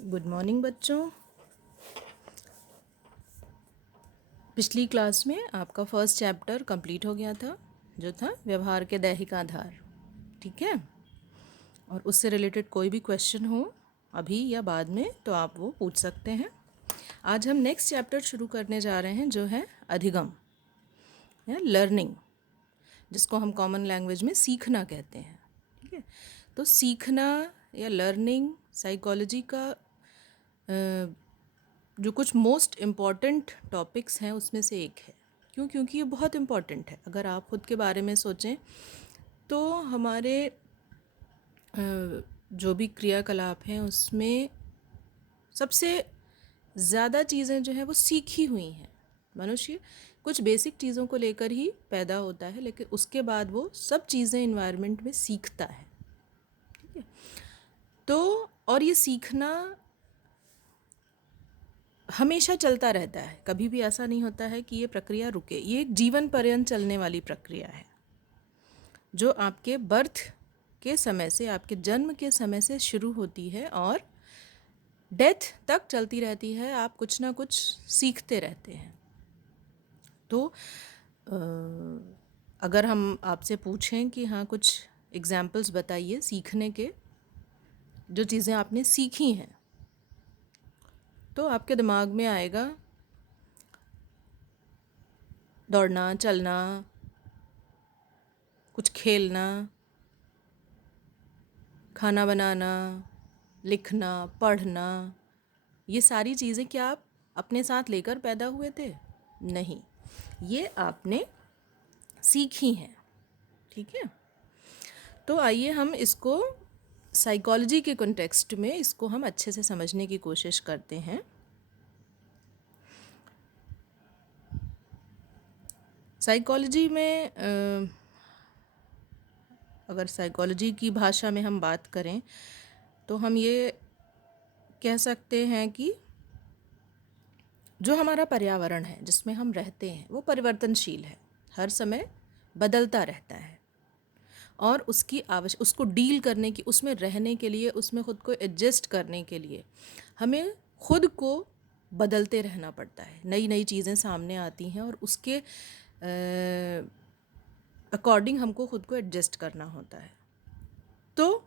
Good morning बच्चों। पिछली class में आपका फर्स्ट चैप्टर कंप्लीट हो गया था, जो था व्यवहार के दैहिक आधार। ठीक है, और उससे रिलेटेड कोई भी क्वेश्चन हो अभी या बाद में तो आप वो पूछ सकते हैं। आज हम नेक्स्ट चैप्टर शुरू करने जा रहे हैं, जो है अधिगम या लर्निंग, जिसको हम कॉमन लैंग्वेज में सीखना कहते हैं। ठीक है, तो सीखना या लर्निंग साइकोलॉजी का जो कुछ मोस्ट इम्पॉर्टेंट टॉपिक्स हैं उसमें से एक है। क्यों? क्योंकि ये बहुत इम्पॉर्टेंट है। अगर आप खुद के बारे में सोचें तो हमारे जो भी क्रियाकलाप हैं उसमें सबसे ज़्यादा चीज़ें जो हैं वो सीखी हुई हैं। मनुष्य कुछ बेसिक चीज़ों को लेकर ही पैदा होता है, लेकिन उसके बाद वो सब चीज़ें इन्वायरमेंट में सीखता है। ठीक है, तो और ये सीखना हमेशा चलता रहता है, कभी भी ऐसा नहीं होता है कि ये प्रक्रिया रुके। ये एक जीवन पर्यंत चलने वाली प्रक्रिया है, जो आपके बर्थ के समय से, आपके जन्म के समय से शुरू होती है और डेथ तक चलती रहती है। आप कुछ ना कुछ सीखते रहते हैं। तो अगर हम आपसे पूछें कि हाँ कुछ एग्जाम्पल्स बताइए सीखने के, जो चीज़ें आपने सीखी हैं, तो आपके दिमाग में आएगा दौड़ना, चलना, कुछ खेलना, खाना बनाना, लिखना, पढ़ना। ये सारी चीज़ें क्या आप अपने साथ लेकर पैदा हुए थे? नहीं, ये आपने सीखी हैं। ठीक है, तो आइए हम इसको साइकोलॉजी के कॉन्टेक्स्ट में इसको हम अच्छे से समझने की कोशिश करते हैं। साइकोलॉजी में अगर साइकोलॉजी की भाषा में हम बात करें तो हम ये कह सकते हैं कि जो हमारा पर्यावरण है जिसमें हम रहते हैं वो परिवर्तनशील है, हर समय बदलता रहता है, और उसको डील करने की, उसमें रहने के लिए, उसमें ख़ुद को एडजस्ट करने के लिए हमें खुद को बदलते रहना पड़ता है। नई नई चीज़ें सामने आती हैं और उसके अकॉर्डिंग हमको खुद को एडजस्ट करना होता है। तो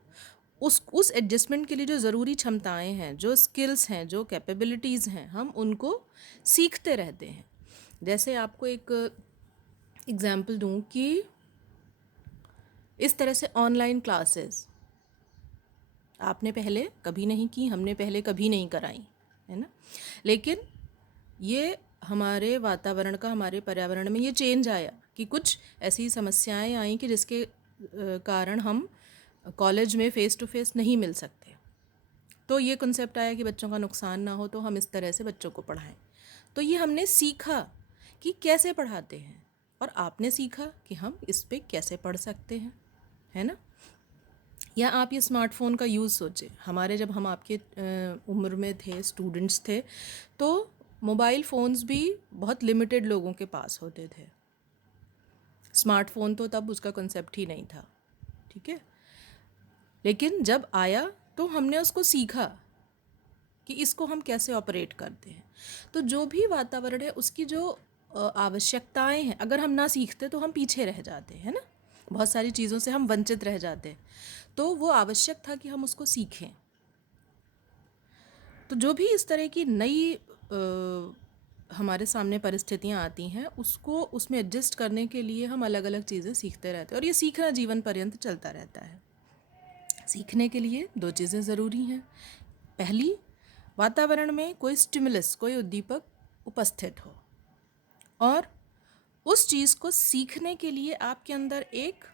उस एडजस्टमेंट के लिए जो ज़रूरी क्षमताएं हैं, जो स्किल्स हैं, जो कैपेबिलिटीज़ हैं, हम उनको सीखते रहते हैं। जैसे आपको एक एग्ज़ाम्पल दूं कि इस तरह से ऑनलाइन क्लासेस आपने पहले कभी नहीं की, हमने पहले कभी नहीं कराई, है ना। लेकिन ये हमारे वातावरण का, हमारे पर्यावरण में ये चेंज आया कि कुछ ऐसी समस्याएं आई कि जिसके कारण हम कॉलेज में फ़ेस टू फेस नहीं मिल सकते। तो ये कॉन्सेप्ट आया कि बच्चों का नुकसान ना हो तो हम इस तरह से बच्चों को पढ़ाएं। तो ये हमने सीखा कि कैसे पढ़ाते हैं, और आपने सीखा कि हम इस पे कैसे पढ़ सकते हैं, है ना। या आप ये स्मार्टफ़ोन का यूज़ सोचें। हमारे जब हम आपके उम्र में थे, स्टूडेंट्स थे, तो मोबाइल फ़ोन्स भी बहुत लिमिटेड लोगों के पास होते थे। स्मार्टफ़ोन तो तब उसका कॉन्सेप्ट ही नहीं था। ठीक है, लेकिन जब आया तो हमने उसको सीखा कि इसको हम कैसे ऑपरेट करते हैं। तो जो भी वातावरण है उसकी जो आवश्यकताएं हैं, अगर हम ना सीखते तो हम पीछे रह जाते हैं ना, बहुत सारी चीज़ों से हम वंचित रह जाते हैं। तो वो आवश्यक था कि हम उसको सीखें। तो जो भी इस तरह की नई हमारे सामने परिस्थितियां आती हैं, उसको उसमें एडजस्ट करने के लिए हम अलग अलग चीज़ें सीखते रहते हैं, और ये सीखना जीवन पर्यंत चलता रहता है। सीखने के लिए दो चीज़ें ज़रूरी हैं। पहली, वातावरण में कोई स्टिमुलस, कोई उद्दीपक उपस्थित हो, और उस चीज़ को सीखने के लिए आपके अंदर एक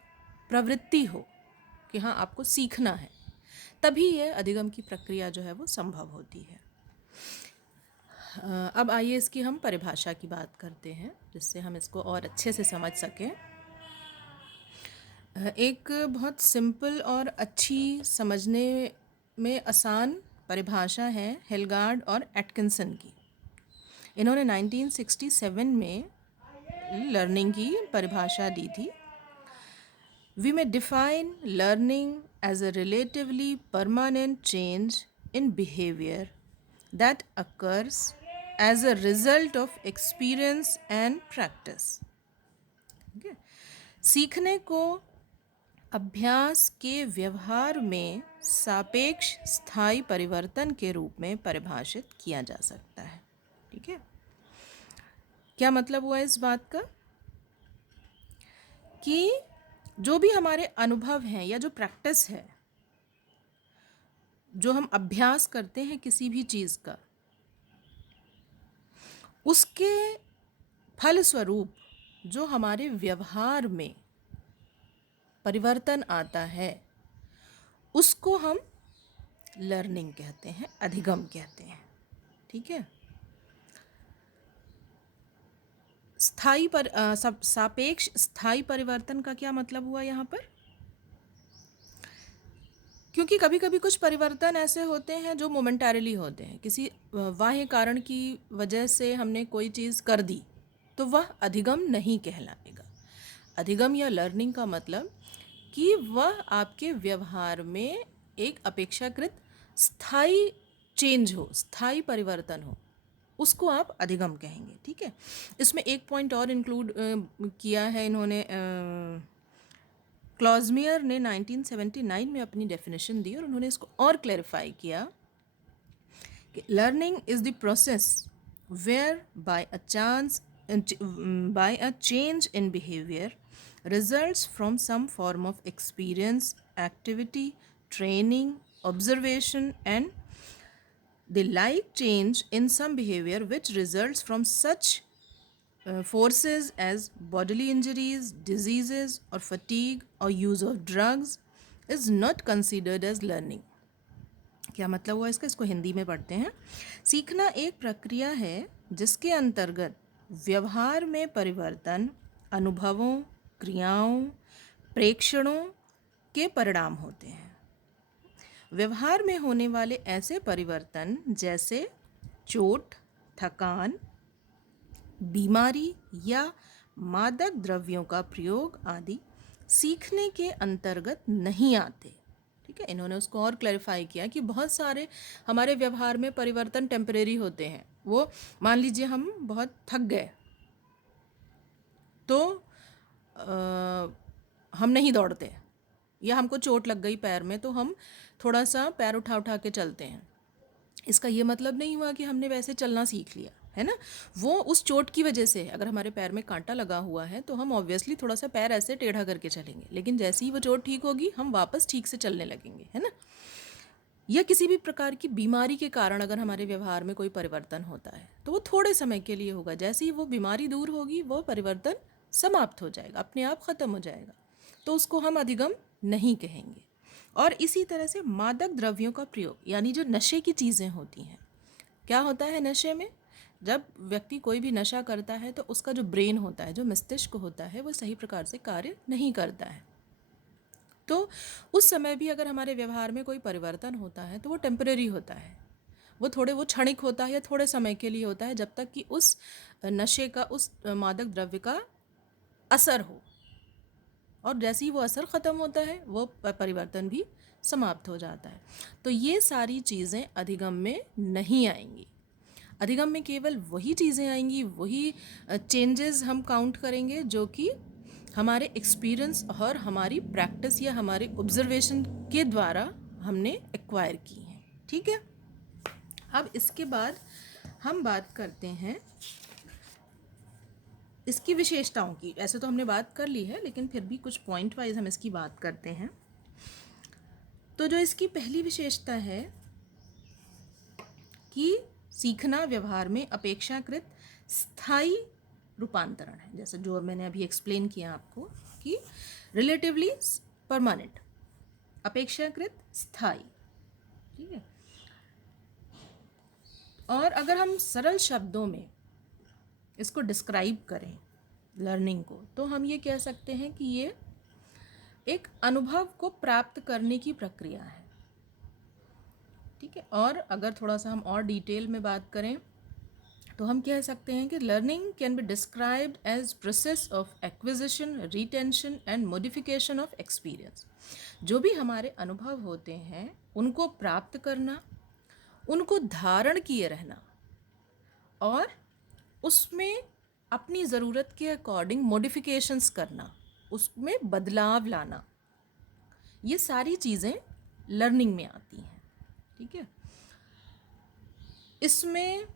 प्रवृत्ति हो कि हाँ आपको सीखना है। तभी यह अधिगम की प्रक्रिया जो है वो संभव होती है। अब आइए इसकी हम परिभाषा की बात करते हैं, जिससे हम इसको और अच्छे से समझ सकें। एक बहुत सिंपल और अच्छी, समझने में आसान परिभाषा है हेलगार्ड और एटकिंसन की। इन्होंने 1967 में लर्निंग की परिभाषा दी थी। We may define learning as a relatively permanent change in behavior that occurs as a result of experience and practice. Okay? सीखने को अभ्यास के व्यवहार में सापेक्ष स्थायी परिवर्तन के रूप में परिभाषित किया जा सकता है. ठीक है, क्या मतलब हुआ इस बात का कि जो भी हमारे अनुभव हैं या जो प्रैक्टिस है, जो हम अभ्यास करते हैं किसी भी चीज़ का, उसके फलस्वरूप जो हमारे व्यवहार में परिवर्तन आता है उसको हम लर्निंग कहते हैं, अधिगम कहते हैं. ठीक है, स्थायी सापेक्ष स्थायी परिवर्तन का क्या मतलब हुआ यहाँ पर? क्योंकि कभी कभी कुछ परिवर्तन ऐसे होते हैं जो मोमेंटारीली होते हैं, किसी बाह्य कारण की वजह से हमने कोई चीज़ कर दी तो वह अधिगम नहीं कहलाएगा. अधिगम या लर्निंग का मतलब कि वह आपके व्यवहार में एक अपेक्षाकृत स्थायी चेंज हो, स्थायी परिवर्तन हो, उसको आप अधिगम कहेंगे. ठीक है, इसमें एक पॉइंट और इंक्लूड किया है इन्होंने, क्लॉजमियर ने 1979 में अपनी डेफिनेशन दी और उन्होंने इसको और क्लैरिफाई किया कि learning is the process whereby a change in behaviour results from some form of experience, activity, training, observation, and the like change in some behavior which results from such forces as bodily injuries, diseases, or fatigue or use of drugs is not considered as learning. क्या मतलब हुआ इसका? इसको हिंदी में पढ़ते हैं. सीखना एक प्रक्रिया है जिसके अंतर्गत व्यवहार में परिवर्तन अनुभवों, क्रियाओं, प्रेक्षणों के परिणाम होते हैं. व्यवहार में होने वाले ऐसे परिवर्तन जैसे चोट, थकान, बीमारी या मादक द्रव्यों का प्रयोग आदि सीखने के अंतर्गत नहीं आते. ठीक है, इन्होंने उसको और क्लैरिफाई किया कि बहुत सारे हमारे व्यवहार में परिवर्तन टेम्परेरी होते हैं. वो मान लीजिए हम बहुत थक गए तो हम नहीं दौड़ते, या हमको चोट लग गई पैर में तो हम थोड़ा सा पैर उठा उठा के चलते हैं. इसका ये मतलब नहीं हुआ कि हमने वैसे चलना सीख लिया है ना. वो उस चोट की वजह से, अगर हमारे पैर में कांटा लगा हुआ है तो हम ऑब्वियसली थोड़ा सा पैर ऐसे टेढ़ा करके चलेंगे, लेकिन जैसे ही वो चोट ठीक होगी हम वापस ठीक से चलने लगेंगे, है ना. या किसी भी प्रकार की बीमारी के कारण अगर हमारे व्यवहार में कोई परिवर्तन होता है तो वो थोड़े समय के लिए होगा, जैसे ही वो बीमारी दूर होगी वो परिवर्तन समाप्त हो जाएगा, अपने आप ख़त्म हो जाएगा, तो उसको हम अधिगम नहीं कहेंगे. और इसी तरह से मादक द्रव्यों का प्रयोग, यानी जो नशे की चीज़ें होती हैं. क्या होता है नशे में? जब व्यक्ति कोई भी नशा करता है तो उसका जो ब्रेन होता है, जो मस्तिष्क होता है, वो सही प्रकार से कार्य नहीं करता है. तो उस समय भी अगर हमारे व्यवहार में कोई परिवर्तन होता है तो वो टेम्परेरी होता है, वो क्षणिक होता है या थोड़े समय के लिए होता है, जब तक कि उस नशे का, उस मादक द्रव्य का असर हो. और जैसे ही वो असर ख़त्म होता है वो परिवर्तन भी समाप्त हो जाता है. तो ये सारी चीज़ें अधिगम में नहीं आएंगी. अधिगम में केवल वही चीज़ें आएंगी, वही चेंजेस हम काउंट करेंगे जो कि हमारे एक्सपीरियंस और हमारी प्रैक्टिस या हमारे ऑब्जर्वेशन के द्वारा हमने एक्वायर की हैं. ठीक है, अब इसके बाद हम बात करते हैं इसकी विशेषताओं की. ऐसे तो हमने बात कर ली है, लेकिन फिर भी कुछ पॉइंट वाइज हम इसकी बात करते हैं. तो जो इसकी पहली विशेषता है कि सीखना व्यवहार में अपेक्षाकृत स्थायी रूपांतरण है, जैसे जो मैंने अभी एक्सप्लेन किया आपको कि रिलेटिवली परमानेंट, अपेक्षाकृत स्थायी. ठीक है, और अगर हम सरल शब्दों में इसको डिस्क्राइब करें लर्निंग को, तो हम ये कह सकते हैं कि ये एक अनुभव को प्राप्त करने की प्रक्रिया है. ठीक है, और अगर थोड़ा सा हम और डिटेल में बात करें तो हम कह सकते हैं कि learning can be described as process of acquisition, retention and modification of experience. जो भी हमारे अनुभव होते हैं उनको प्राप्त करना, उनको धारण किए रहना और उसमें अपनी ज़रूरत के अकॉर्डिंग मॉडिफिकेशंस करना, उसमें बदलाव लाना, ये सारी चीज़ें लर्निंग में आती हैं। ठीक है, इसमें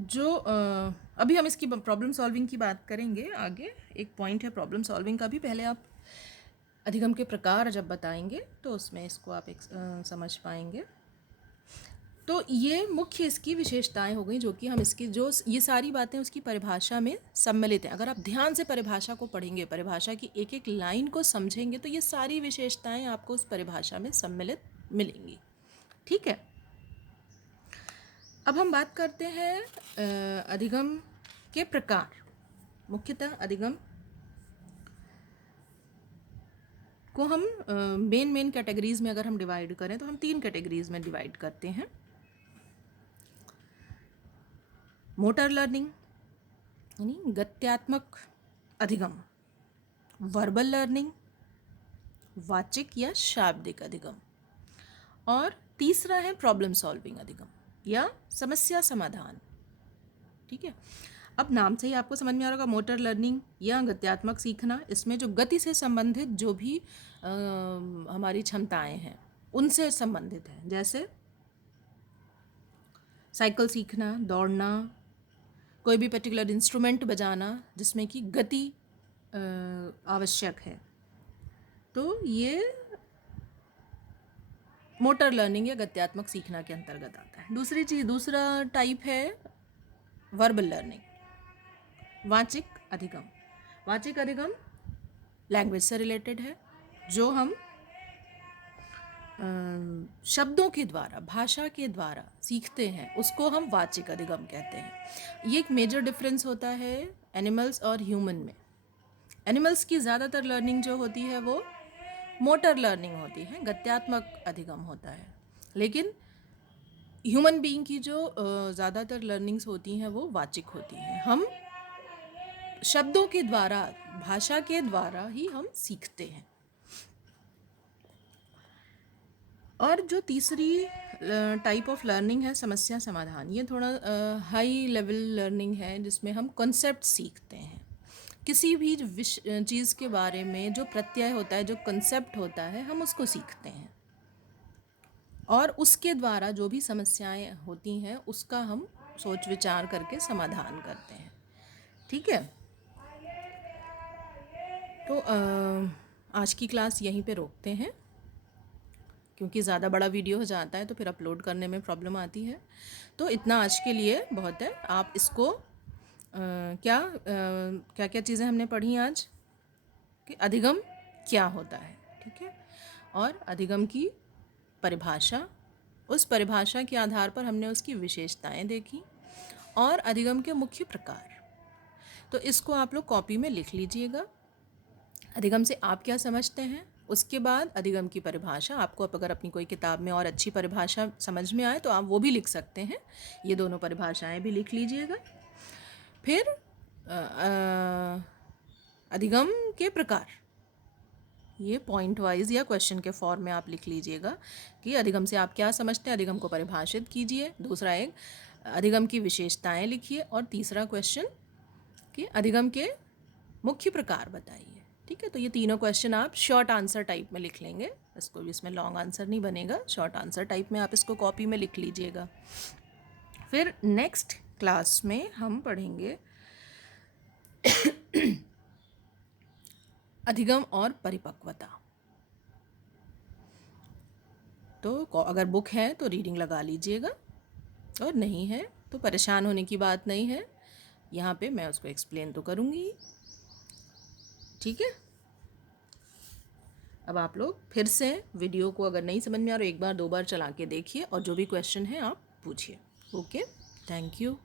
जो अभी हम इसकी प्रॉब्लम सॉल्विंग की बात करेंगे आगे। एक पॉइंट है प्रॉब्लम सॉल्विंग का भी, पहले आप अधिगम के प्रकार जब बताएंगे तो उसमें इसको आप समझ पाएंगे। तो ये मुख्य इसकी विशेषताएं हो गई, जो कि हम इसकी जो ये सारी बातें उसकी परिभाषा में सम्मिलित हैं। अगर आप ध्यान से परिभाषा को पढ़ेंगे, परिभाषा की एक एक लाइन को समझेंगे, तो ये सारी विशेषताएं आपको उस परिभाषा में सम्मिलित मिलेंगी। ठीक है, अब हम बात करते हैं अधिगम के प्रकार। मुख्यतः अधिगम को हम मेन कैटेगरीज में अगर हम डिवाइड करें तो हम 3 कैटेगरीज में डिवाइड करते हैं। मोटर लर्निंग यानी गत्यात्मक अधिगम, वर्बल लर्निंग वाचिक या शाब्दिक अधिगम, और तीसरा है प्रॉब्लम सॉल्विंग अधिगम या समस्या समाधान। ठीक है, अब नाम से ही आपको समझ में आ रहा होगा, मोटर लर्निंग या गत्यात्मक सीखना, इसमें जो गति से संबंधित जो भी हमारी क्षमताएं हैं उनसे संबंधित है, जैसे साइकिल सीखना, दौड़ना, कोई भी पर्टिकुलर इंस्ट्रूमेंट बजाना जिसमें कि गति आवश्यक है, तो ये मोटर लर्निंग या गत्यात्मक सीखना के अंतर्गत आता है। दूसरा टाइप है वर्बल लर्निंग, वाचिक अधिगम। वाचिक अधिगम लैंग्वेज से रिलेटेड है, जो हम शब्दों के द्वारा, भाषा के द्वारा सीखते हैं, उसको हम वाचिक अधिगम कहते हैं। ये एक मेजर डिफरेंस होता है एनिमल्स और ह्यूमन में। एनिमल्स की ज़्यादातर लर्निंग जो होती है वो मोटर लर्निंग होती है, गत्यात्मक अधिगम होता है, लेकिन ह्यूमन बीइंग की जो ज़्यादातर लर्निंग्स होती हैं वो वाचिक होती हैं। हम शब्दों के द्वारा, भाषा के द्वारा ही हम सीखते हैं। और जो तीसरी टाइप ऑफ लर्निंग है समस्या समाधान, ये थोड़ा हाई लेवल लर्निंग है, जिसमें हम कॉन्सेप्ट सीखते हैं। किसी भी चीज़ के बारे में जो प्रत्यय होता है, जो कॉन्सेप्ट होता है, हम उसको सीखते हैं और उसके द्वारा जो भी समस्याएं होती हैं उसका हम सोच विचार करके समाधान करते हैं। ठीक है, तो आज की क्लास यहीं पे रोकते हैं, क्योंकि ज़्यादा बड़ा वीडियो हो जाता है तो फिर अपलोड करने में प्रॉब्लम आती है। तो इतना आज के लिए बहुत है। आप इसको क्या क्या चीज़ें हमने पढ़ी आज, कि अधिगम क्या होता है, ठीक है, और अधिगम की परिभाषा, उस परिभाषा के आधार पर हमने उसकी विशेषताएं देखी, और अधिगम के मुख्य प्रकार। तो इसको आप लोग कॉपी में लिख लीजिएगा, अधिगम से आप क्या समझते हैं। उसके बाद अधिगम की परिभाषा, आपको अगर अपनी कोई किताब में और अच्छी परिभाषा समझ में आए तो आप वो भी लिख सकते हैं, ये दोनों परिभाषाएं भी लिख लीजिएगा। फिर अधिगम के प्रकार, ये पॉइंट वाइज या क्वेश्चन के फॉर्म में आप लिख लीजिएगा कि अधिगम से आप क्या समझते हैं, अधिगम को परिभाषित कीजिए। दूसरा एक अधिगम की विशेषताएं लिखिए, और तीसरा क्वेश्चन कि अधिगम के मुख्य प्रकार बताइए। ठीक है, तो ये तीनों क्वेश्चन आप शॉर्ट आंसर टाइप में लिख लेंगे, इसको इसमें लॉन्ग आंसर नहीं बनेगा, शॉर्ट आंसर टाइप में आप इसको कॉपी में लिख लीजिएगा। फिर नेक्स्ट क्लास में हम पढ़ेंगे अधिगम और परिपक्वता। तो अगर बुक है तो रीडिंग लगा लीजिएगा, और नहीं है तो परेशान होने की बात नहीं है, यहाँ पे मैं उसको एक्सप्लेन तो करूँगी। ठीक है, अब आप लोग फिर से वीडियो को अगर नहीं समझ में आ रहा, एक बार 2 बार चला के देखिए, और जो भी क्वेश्चन है आप पूछिए। Okay, thank you.